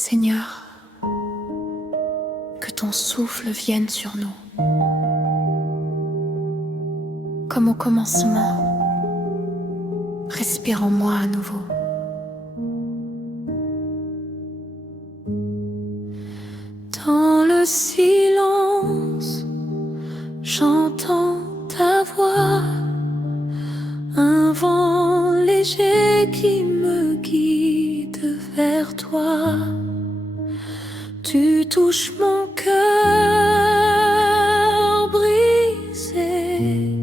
Seigneur, que ton souffle vienne sur nous, comme au commencement. Respire en moi à nouveau. Dans le silence, j'entends ta voix, un vent léger qui me guide vers toi. Tu touches mon cœur brisé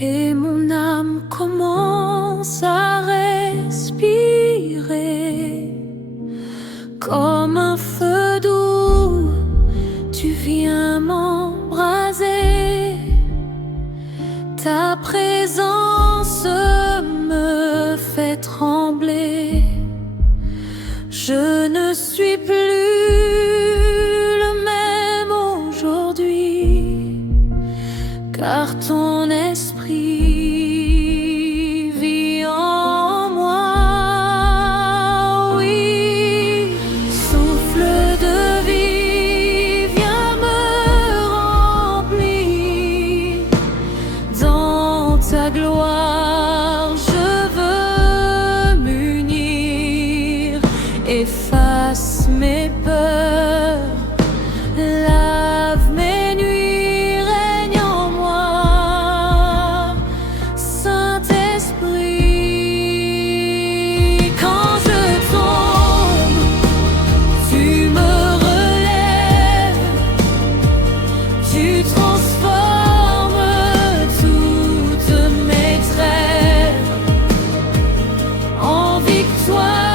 et mon âme commence à respirer. Comme un feu doux, tu viens m'embraser. Ta présence me fait trembler. Je ne suis plus le même aujourd'hui, car ton esprit vit en moi. Oui, souffle de vie, viens me remplir. Dans ta gloire, je veux m'unir. Efface mes peurs, lave mes nuits, règne en moi, Saint-Esprit. Quand je tombe, tu me relèves, tu transformes toutes mes trêves en victoire.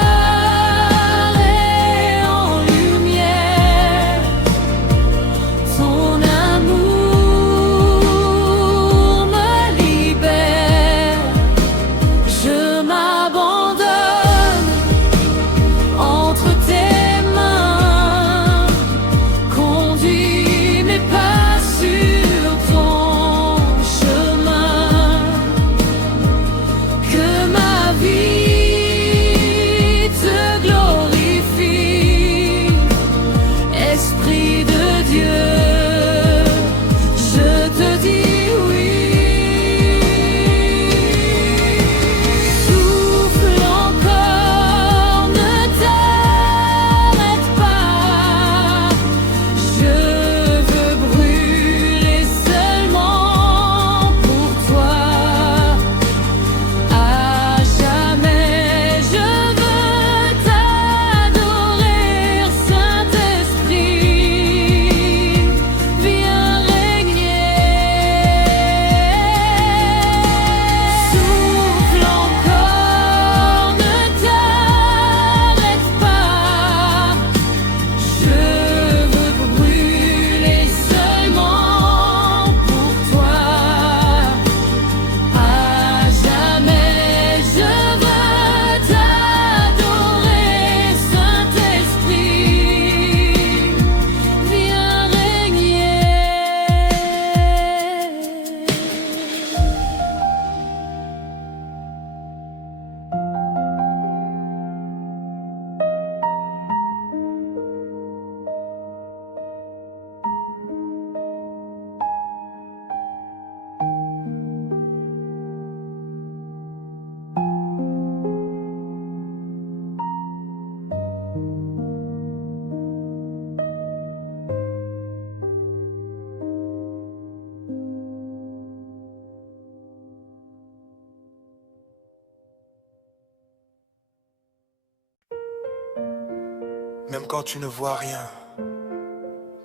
Même quand tu ne vois rien,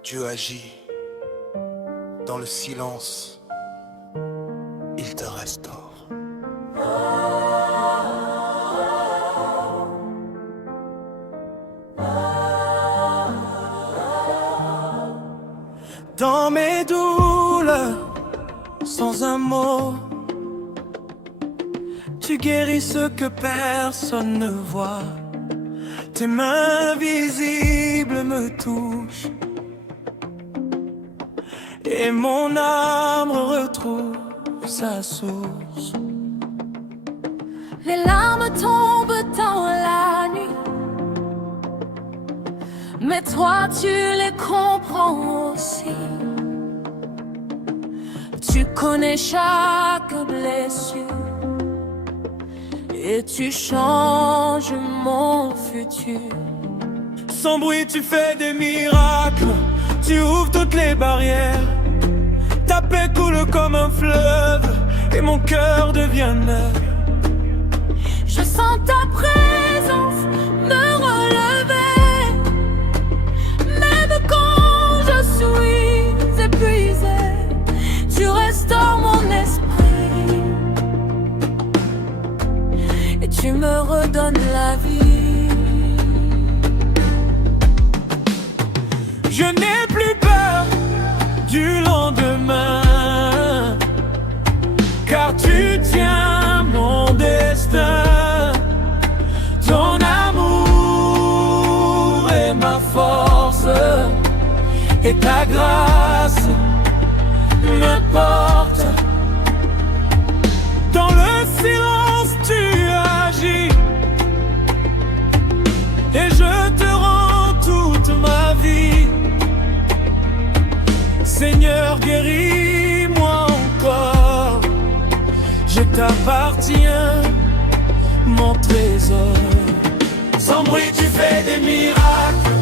Dieu agit. Dans le silence, il te restaure. Dans mes douleurs, sans un mot, tu guéris ce que personne ne voit. Tes mains visibles me touchent et mon âme retrouve sa source. Les larmes tombent dans la nuit, mais toi tu les comprends aussi. Tu connais chaque blessure et tu changes mon futur. Sans bruit tu fais des miracles, tu ouvres toutes les barrières. Ta paix coule comme un fleuve et mon cœur devient neuf. Je sens ta présence me relever, même quand je suis épuisée. Tu restaures mon esprit et tu me redonnes la vie. Je n'ai plus peur du lendemain, car tu tiens mon destin. Ton amour est ma force et ta grâce me porte. Dans le silence tu agis et je te rends toute ma vie. Seigneur, guéris-moi encore, je t'appartiens, mon trésor. Sans bruit tu fais des miracles,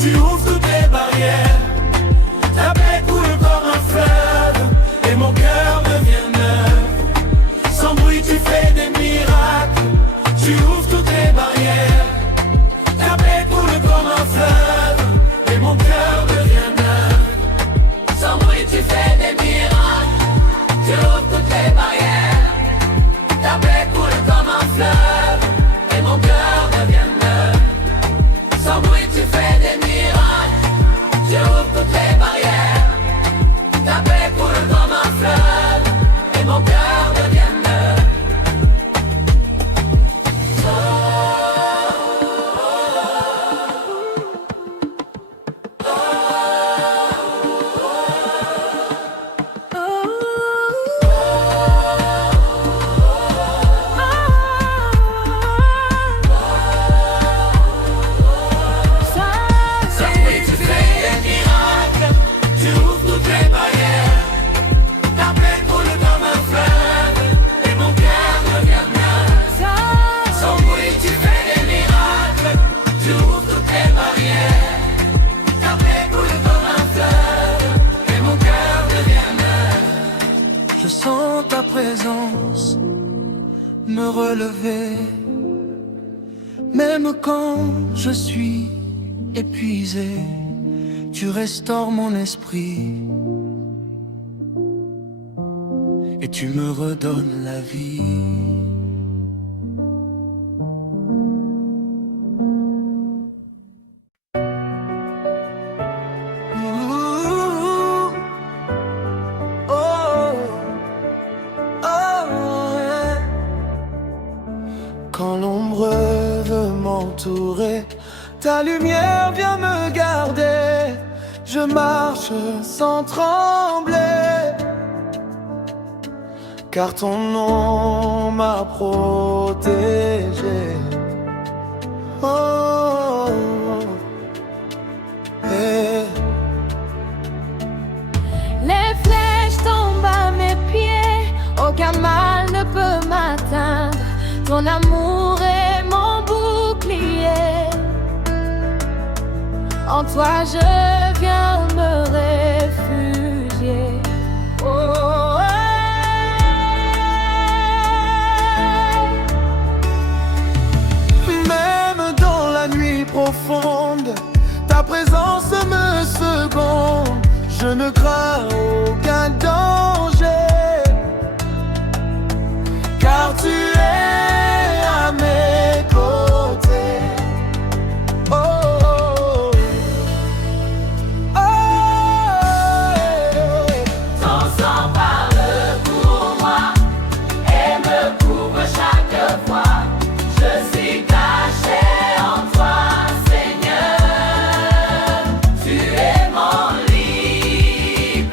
tu ouvres toutes les barrières. Ta paix coule comme un fleuve et mon cœur devient neuf. Sans bruit tu fais des miracles, tu ouvres toutes les barrières. Ta paix coule comme un fleuve et mon cœur devient neuf. Sans bruit tu fais des miracles, tu ouvres toutes les barrières. Ta paix coule comme un fleuve et mon cœur devient neuf. Sans bruit tu fais des miracles, tu ouvres toutes les barrières. Ta paix coule comme un fleuve et mon cœur devient neuf. Sans bruit tu fais des miracles, Tu ouvres toutes les barrières. Ta paix coule comme un fleuve et mon cœur devient neuf. Sans bruit tu fais des miracles, tu ouvres toutes les barrières. Ta paix coule comme un fleuve et mon cœur devient neuf. Je sens ta présence me relever, même quand je suis épuisé. Tu restaures mon esprit et tu me redonnes la vie. Ouh, oh, oh, ouais. Quand l'ombre veut m'entourer, ta lumière vient me garder. Je marche sans trembler, car ton nom m'a protégé. Oh, hey. Les flèches tombent à mes pieds, aucun mal ne peut m'atteindre. Ton amour est mon bouclier. En toi je viens me réfugier. Oh, Même dans la nuit profonde, ta présence me seconde. Je ne crains aucun danger, car tu es à mes côtés. Oh, oh, oh, ton sang parle pour moi et me couvre chaque fois. Je suis caché en toi, Seigneur. Tu es mon lit.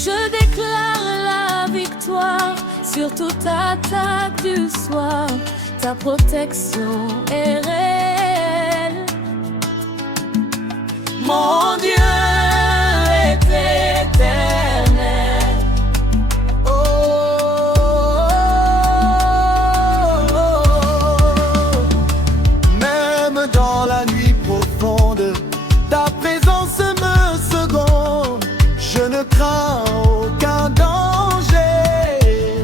Je déclare la victoire sur toute attaque du soir. Ta protection est réelle. Mon Dieu est éternel. Oh, oh, oh. Même dans la nuit profonde, ta présence me seconde. Je ne crains aucun danger,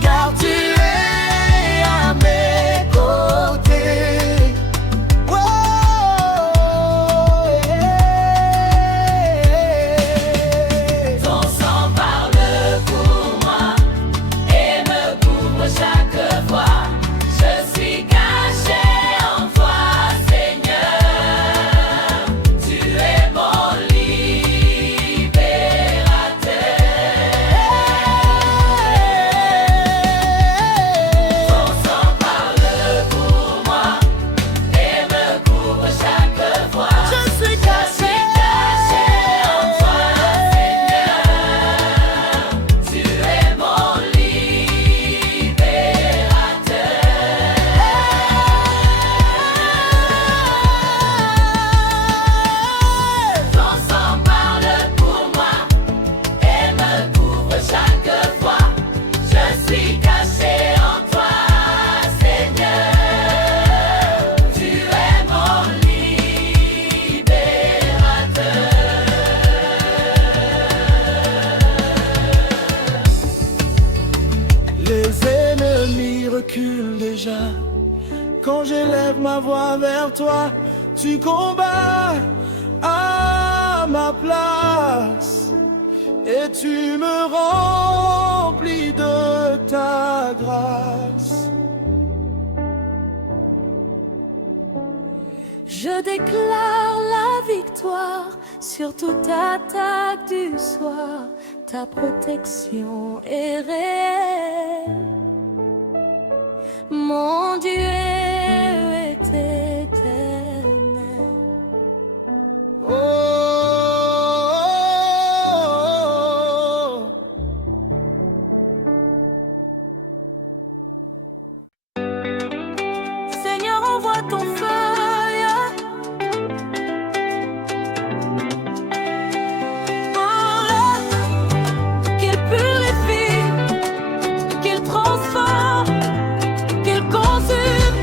car tu es à mes côtés. Oh, yeah. Ton sang parle pour moi et me couvre chaque fois. Je suis caché en toi, Seigneur. Tu es mon libérateur. Ton sang parle pour moi et me couvre chaque fois. Je suis caché En toi, Seigneur, tu es mon libérateur. Ton sang parle pour moi et me couvre chaque fois. Je suis caché en toi, Seigneur, tu es mon libérateur. Les ennemis reculent déjà. Quand j'élève ma voix vers toi, tu combats à ma place et tu me remplis de ta grâce. Je déclare la victoire sur toute attaque du soir. Ta protection est réelle. Mon Dieu est éternel. Oh, oh, oh. Seigneur, envoie ton feu. Qu'il purifie, qu'il transforme, qu'il consume.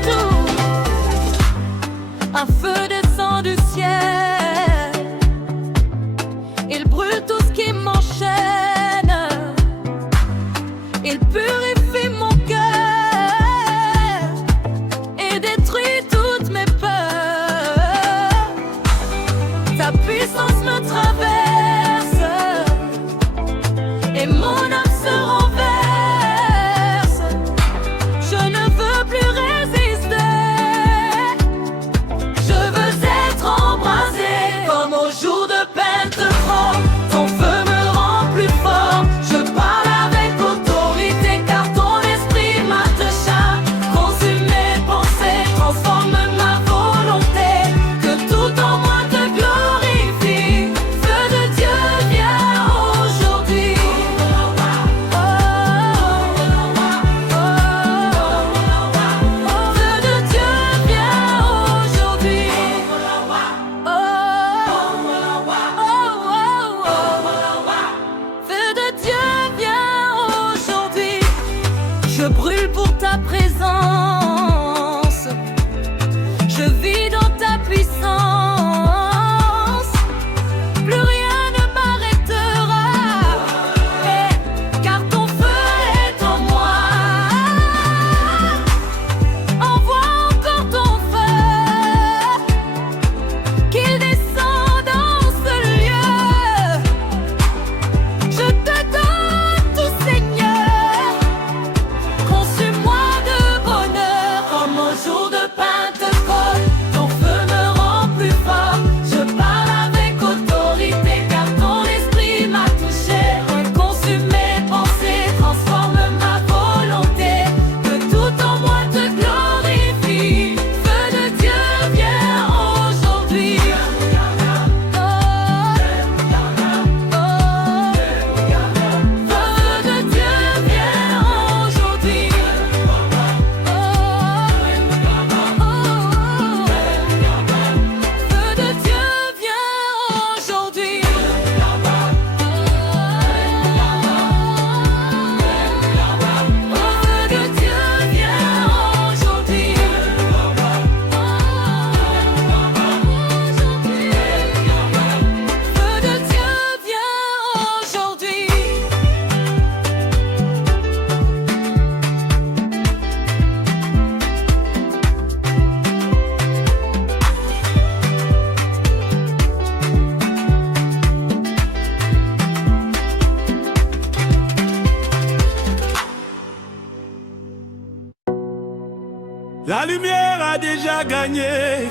La lumière a déjà gagné.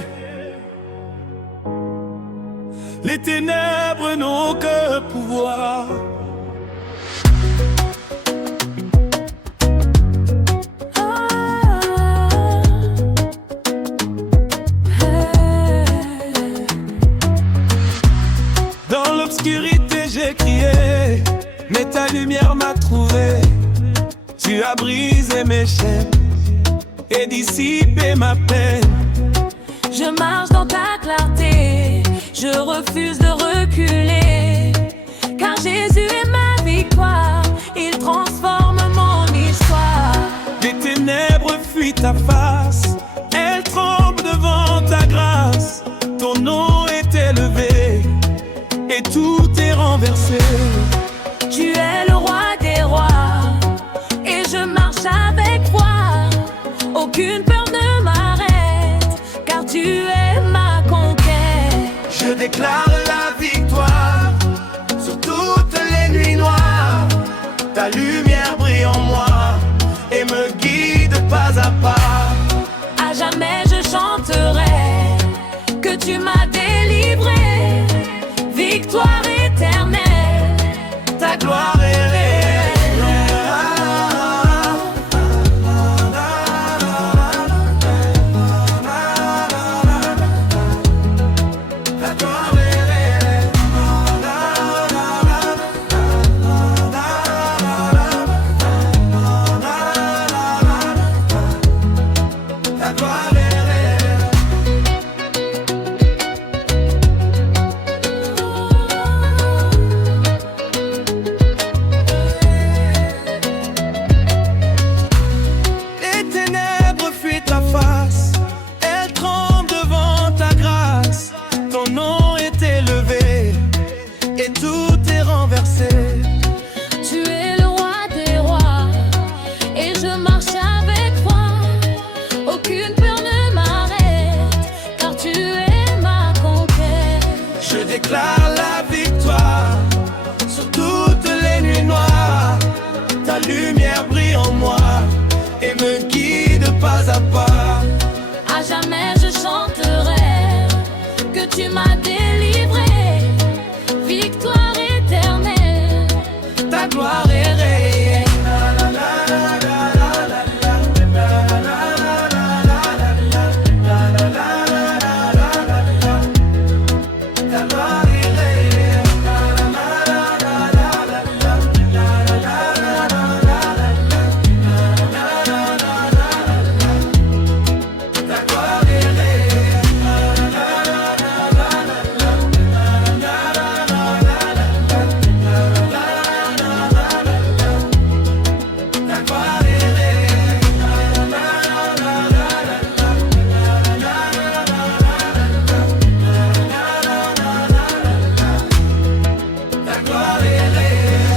Les ténèbres n'ont aucun pouvoir. Dans l'obscurité j'ai crié, mais ta lumière m'a trouvé. Tu as brisé mes chaînes et dissipé ma peine. Je marche dans ta clarté, je refuse de reculer, car Jésus est ma victoire, il transforme mon histoire. Les ténèbres fuient ta face, elles tremblent devant ta grâce. Ton nom est élevé et tout est renversé. Tu es le roi des rois et je marche avec foi. Aucune peur ne m'arrête, car tu es ma conquête. Je déclare la victoire sur toutes les nuits noires. Ta lumière brille en moi et me guide pas à pas. À jamais je chanterai que tu m'as délivré. Victoire éternelle, Ta gloire est réelle. Ta gloire est réelle. Ta gloire est réelle. Les ténèbres fuient ta face, elles tremblent devant ta grâce. Ton nom est élevé et tout est renversé. tu es le roi des rois et je marche avec foi. Aucune peur ne m'arrête, car tu es ma conquête. Je déclare la victoire sur toutes les nuits noires. Ta lumière brille en moi et me guide pas à pas. À jamais je chanterai que tu m'as délivré. Victoire éternelle, Ta gloire est réelle. Ta gloire est réelle. Ta gloire est réelle. Ta gloire est réelle. Ta gloire est réelle.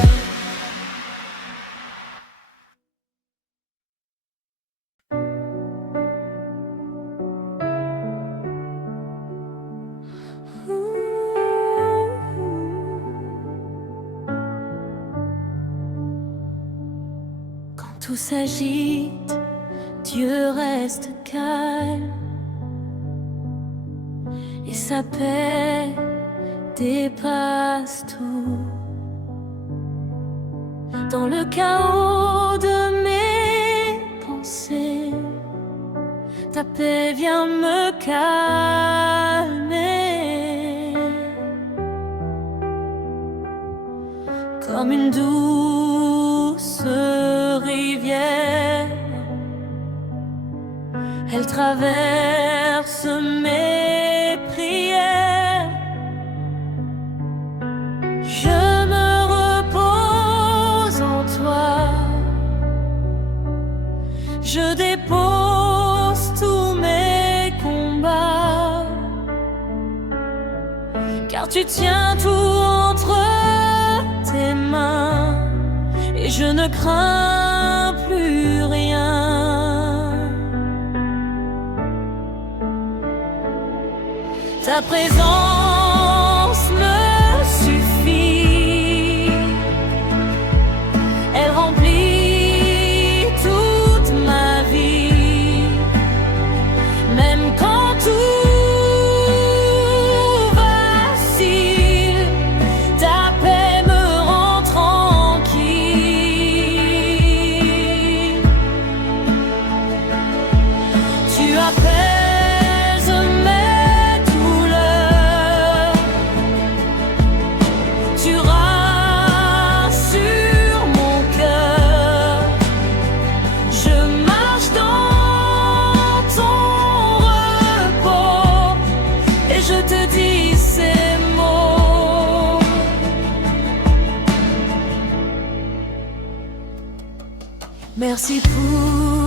quand tout s'agite, Dieu reste calme et sa paix dépasse tout. Dans le chaos de mes pensées, ta paix vient me calmer. Comme une douce rivière, elle traverse mes prières. Je me repose en toi, je dépose tous mes combats, car tu tiens tout entre tes mains et je ne crains plus rien. Ta présence me suffit, elle remplit toute ma vie. Merci pour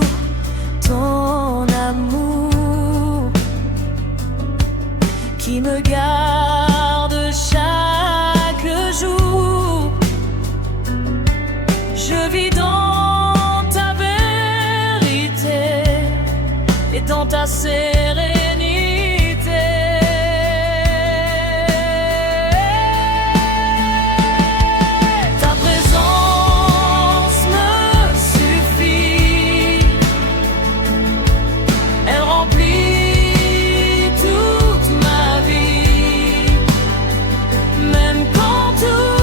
ton amour qui me garde chaque jour. Je vis dans ta vérité et dans ta sérénité. Ta présence me suffit, elle remplit toute ma vie, même quand tout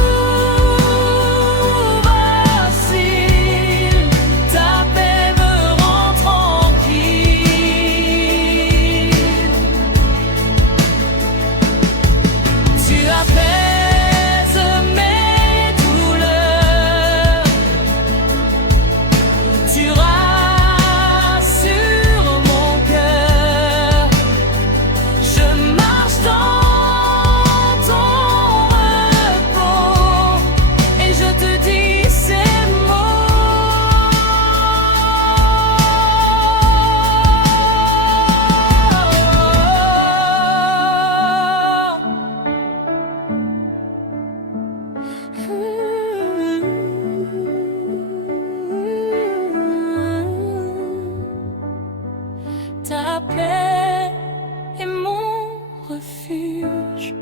vacille, ta paix me rend tranquille. Tu apaises mes douleurs, tu rassures mon cœur. Je marche dans ton repos et je te dis ces Ta paix est mon refuge,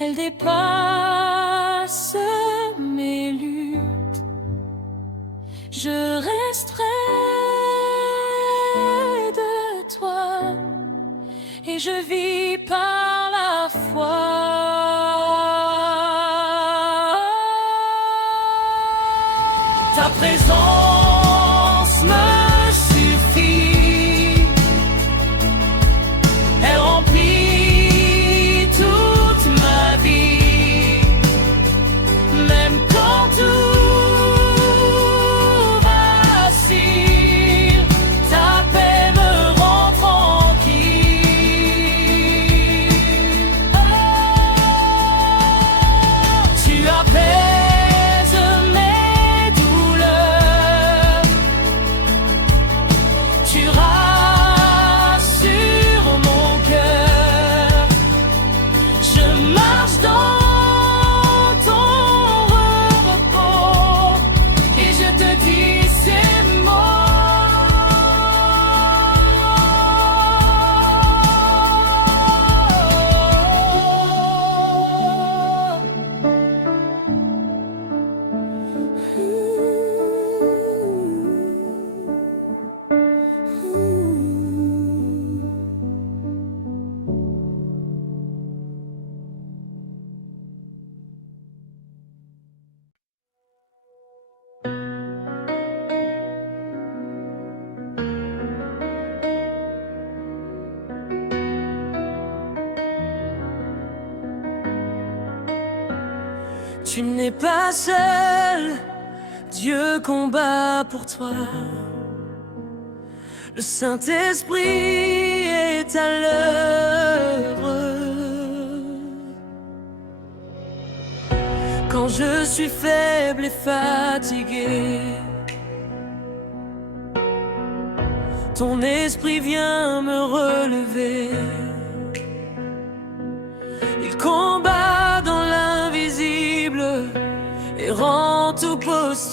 elle dépasse mes luttes. Je reste près de toi et je vis par la foi. Ta présence me suffit, elle remplit toute ma vie, même quand tout vacille, ta paix me rend tranquille. Tu apaises mes douleurs, tu rassures mon cœur. Je marche dans ton repos et je te dis ces Tu n'es pas seul, Dieu combat pour toi. Le Saint-Esprit est à l'œuvre. Quand je suis faible et fatigué, ton esprit vient me relever. Il combat dans l'invisible et rend tout possible.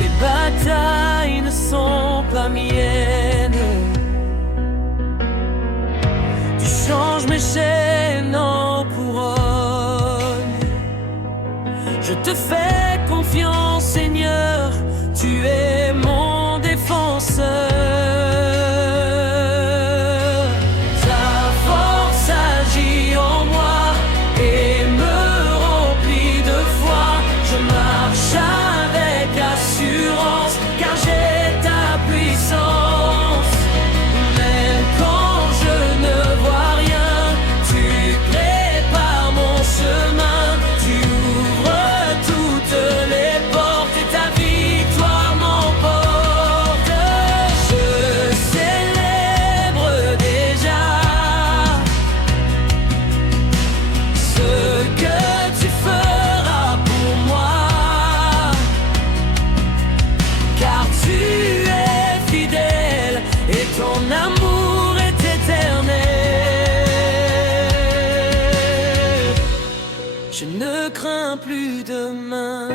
Les batailles ne sont pas miennes. Tu changes mes chaînes en couronne. Je te fais confiance, Seigneur, tu es mon défenseur. Mon ne crains plus demain,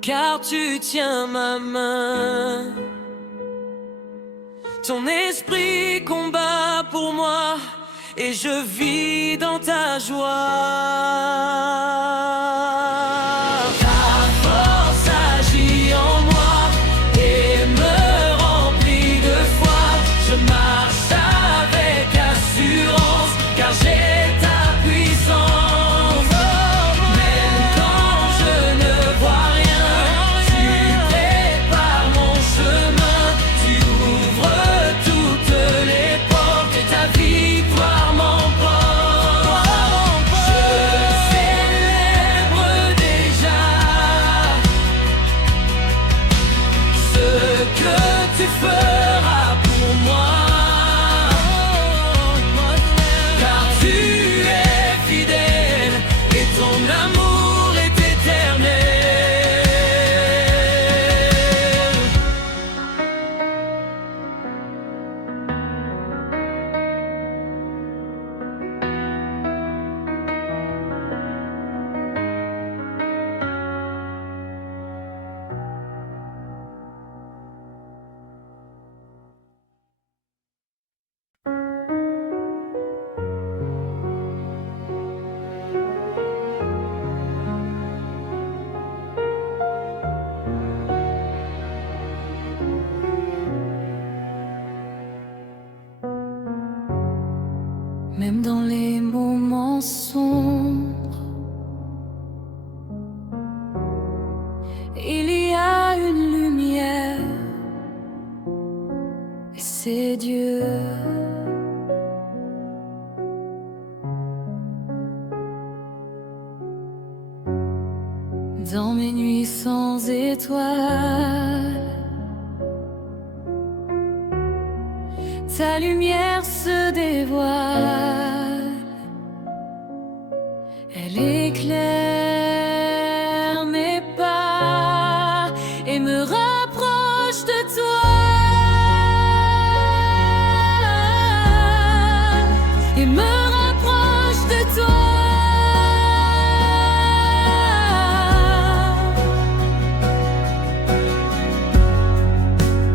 car tu tiens ma main. Ton esprit combat pour moi et je vis dans ta joie. Ta force agit en moi et me remplit de foi. Je marche avec assurance car j'ai ta puissance. Même quand je ne vois rien, tu prépares mon chemin. Tu ouvres toutes les portes et ta victoire m'emporte. Je célèbre déjà ce que tu feras pour moi, car tu es fidèle et ton amour est éternel. Même dans les moments sombres, il y a une lumière, et c'est Dieu. Dans mes nuits sans étoiles, ta lumière se dévoile. Elle éclaire mes pas et me rapproche de toi. Et me rapproche de toi.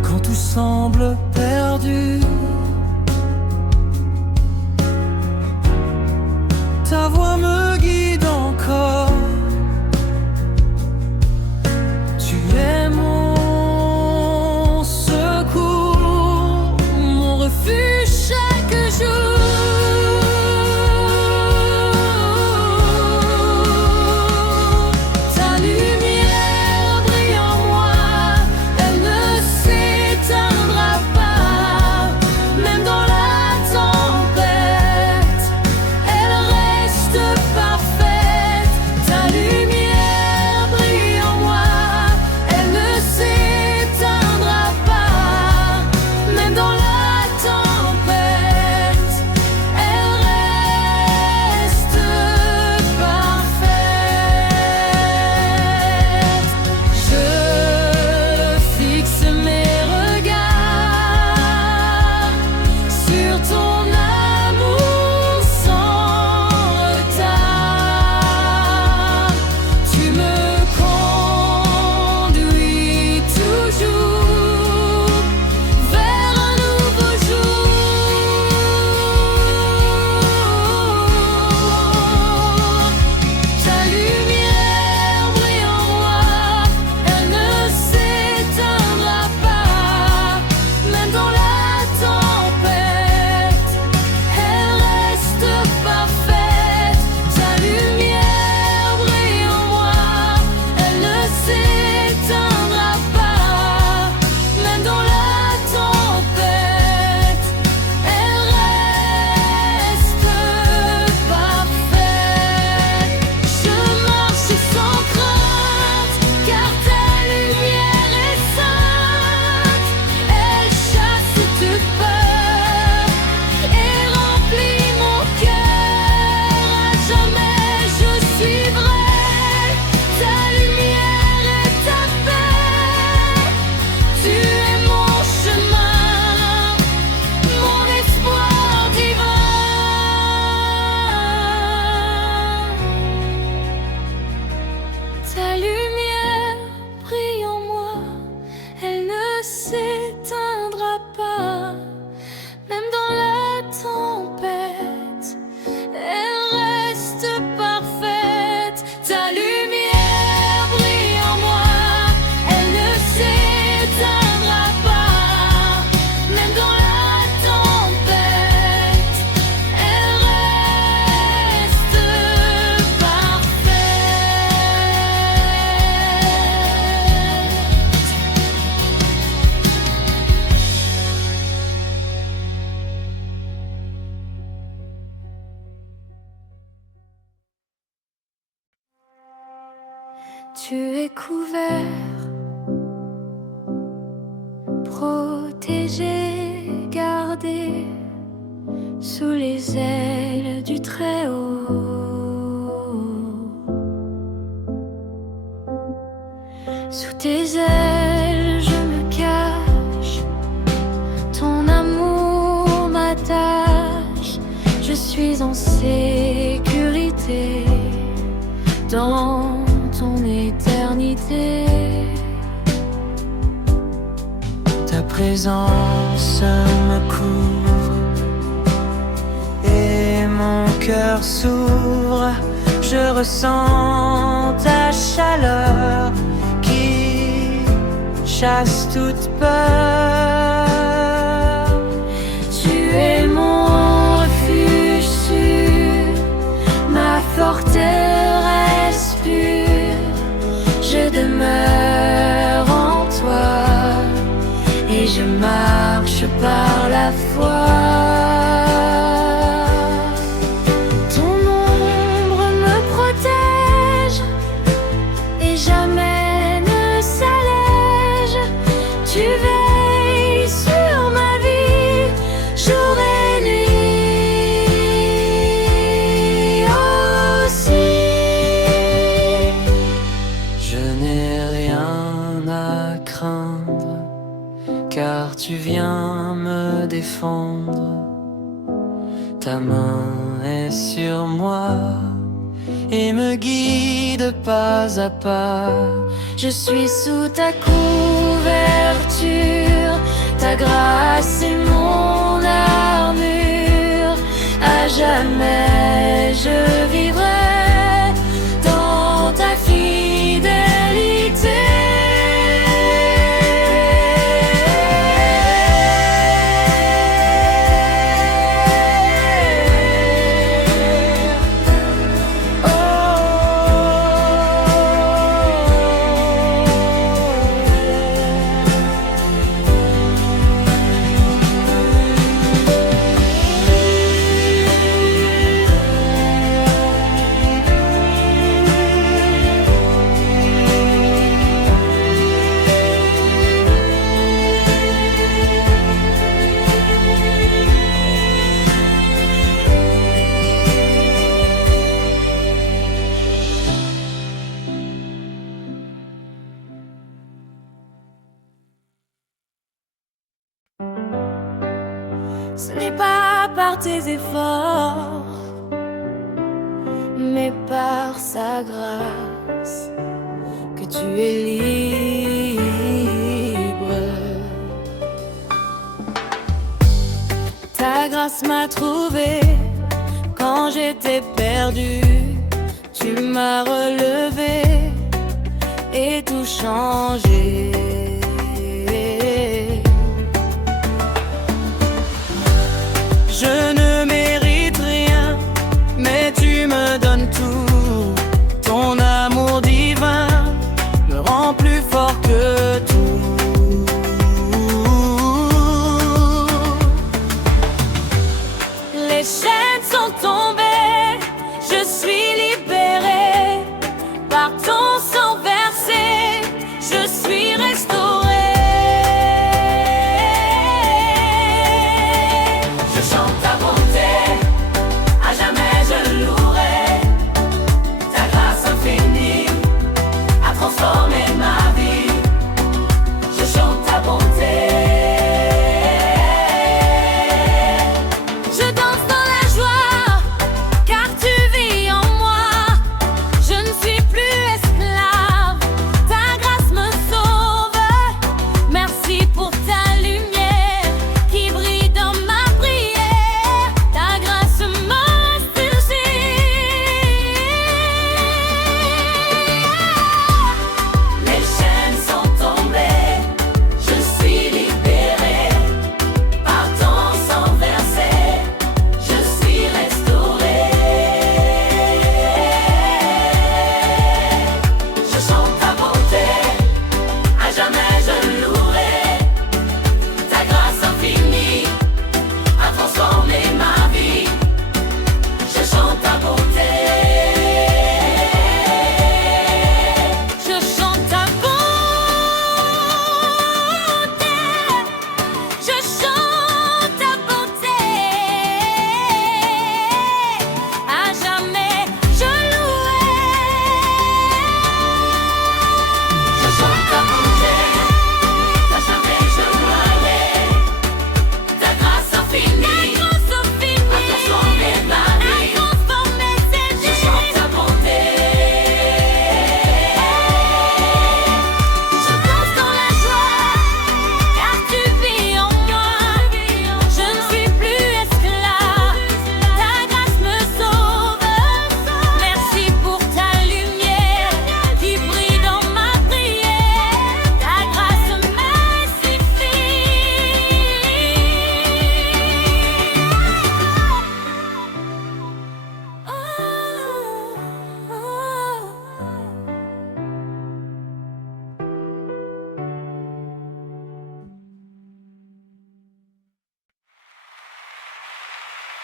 Quand tout semble perdu, ta voix me guide encore. Tu es mon secours, mon refuge chaque jour. Ta lumière brille en moi, elle ne s'éteindra pas. Même dans la tempête, elle reste parfaite. Ta lumière brille en moi, elle ne s'éteindra pas. Même dans la tempête, elle reste parfaite. Je fixe mes regards sur ton amour sans retard. Tu me conduis toujours vers un nouveau pas. Même dans la tempête, elle reste parfaite. Ta lumière brille en moi, elle ne s'éteindra pas. Même dans la tempête, elle reste parfaite. Tu es couvert, protégé, gardé sous les ailes du Très-Haut. Sous tes ailes, je me cache, ton amour m'attache. Je suis en sécurité dans ton éternité. Ta présence me couvre et mon cœur s'ouvre. Je ressens ta chaleur qui chasse toute peur. Tu es mon refuge sûr, ma forteresse pure. Je demeure en toi et je marche par la foi. Ton ombre me protège et jamais ne s'allège. Tu veilles sur ma vie, jour et nuit aussi. Je n'ai rien à craindre, car tu viens me défendre. Ta main est sur moi et me guide pas à pas. Je suis sous ta couverture, ta grâce est mon armure. À jamais je vivrai dans ta fidélité. Ce n'est pas par tes efforts, mais par sa grâce que tu es libre. Ta grâce m'a trouvé quand j'étais perdu. Tu m'as relevé et tout changé. Je ne mérite rien, mais tu me donnes tout. Ton amour divin me rend plus fort que tout. Les chaînes sont tombées, je suis libérée. Par ton sang versé, je suis restaurée.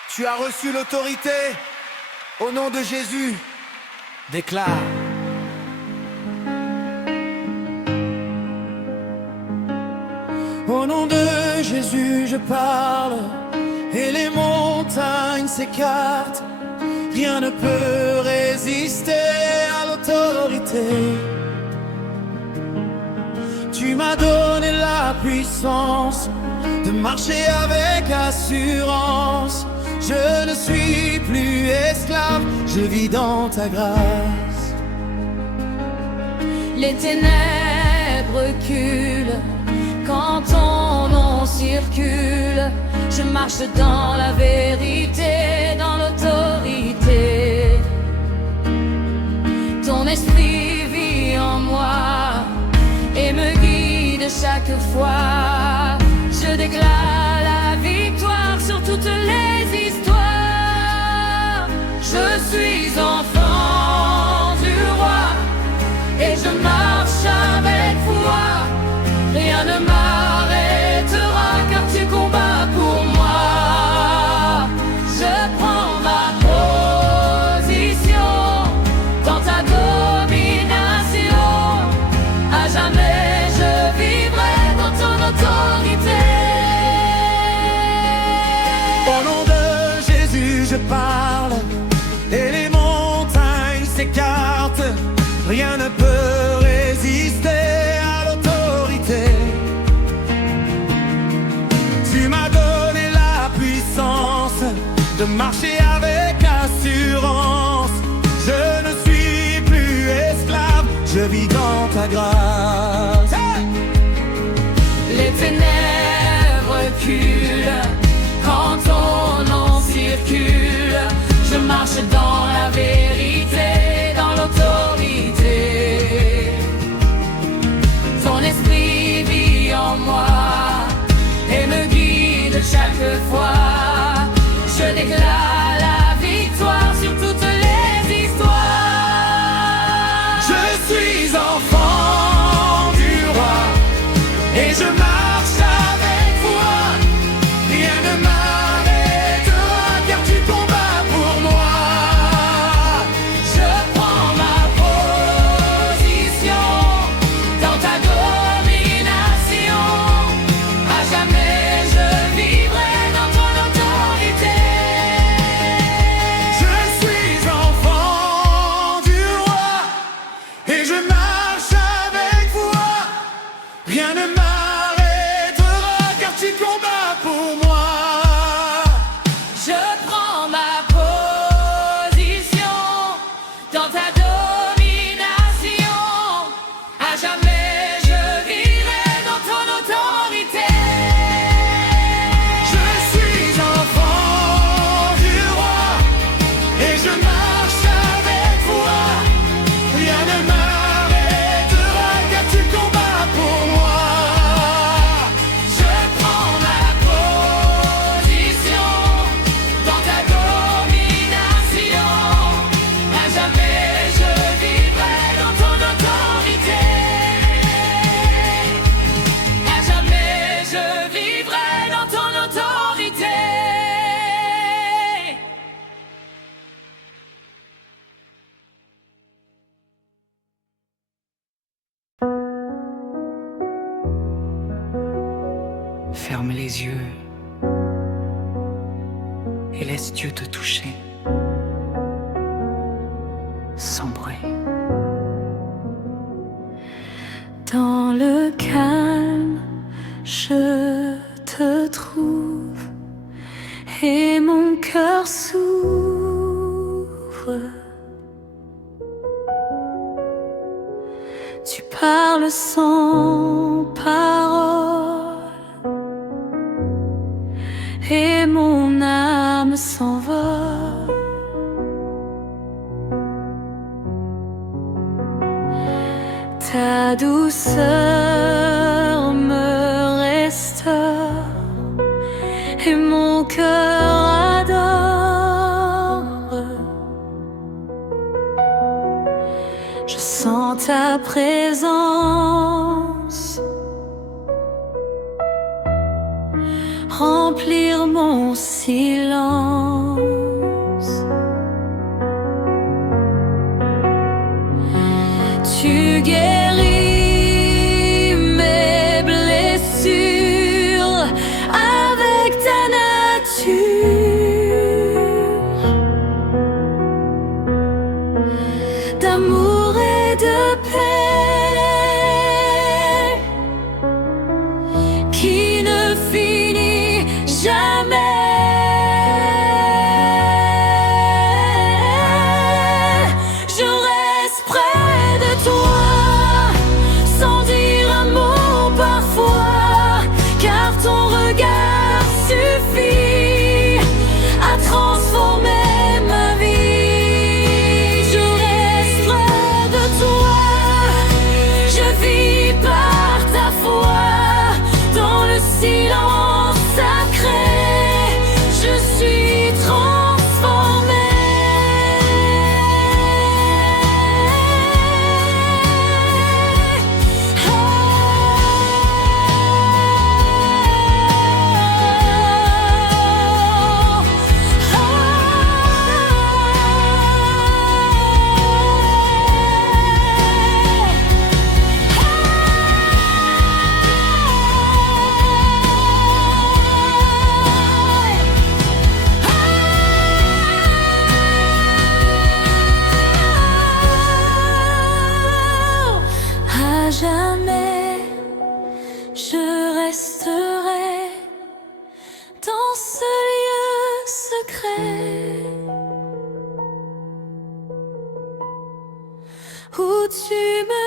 Tu as reçu l'autorité au nom de Jésus. Déclare. Au nom de Jésus je parle et les montagnes s'écartent. Rien ne peut résister à l'autorité. Tu m'as donné la puissance de marcher avec assurance. Je ne suis plus esclave, je vis dans ta grâce. Les ténèbres reculent quand ton nom circule. Je marche dans la vérité, dans l'autorité. Ton esprit vit en moi et me guide chaque fois. Je déclare la victoire sur toutes les histoires. Je suis enfant du roi et je marche avec foi. Rien ne m'arrêtera car tu combats pour moi. Je prends ma position dans ta domination. À jamais je vivrai dans ton autorité. Au nom de Jésus je parle et les montagnes s'écartent. Rien ne peut résister à l'autorité. Tu m'as donné la puissance de marcher avec assurance. Je ne suis plus esclave, je vis dans ta grâce. Les ténèbres reculent quand ton nom circule. Je marche dans la vérité, dans l'autorité. Ton esprit vit en moi et me guide chaque fois. Je déclare la victoire sur toutes les histoires. Je suis enfant du roi et je marche avec foi. Rien ne m'arrêtera car tu combats pour moi. Je prends ma position dans ta domination. À jamais je vivrai dans ton autorité. Je suis enfant du roi et je marche avec foi. Rien ne m'arrêtera car tu combats pour moi. Je prends ma position dans ta domination. À jamais je vivrai dans ton autorité. Je suis enfant du roi et je marche avec foi. Rien ne m'arrêtera car tu combats pour moi. Je prends ma position dans ta domination. À jamais je vivrai dans ton autorité. À jamais je vivrai dans ton autorité. Ferme les yeux et laisse Dieu te toucher sans bruit. Dans le calme, je te trouve et mon cœur s'ouvre. Tu parles sans parole et mon âme s'envole. Ta douceur me restaure et mon cœur adore. Je sens ta présence remplir mon silence. où tu me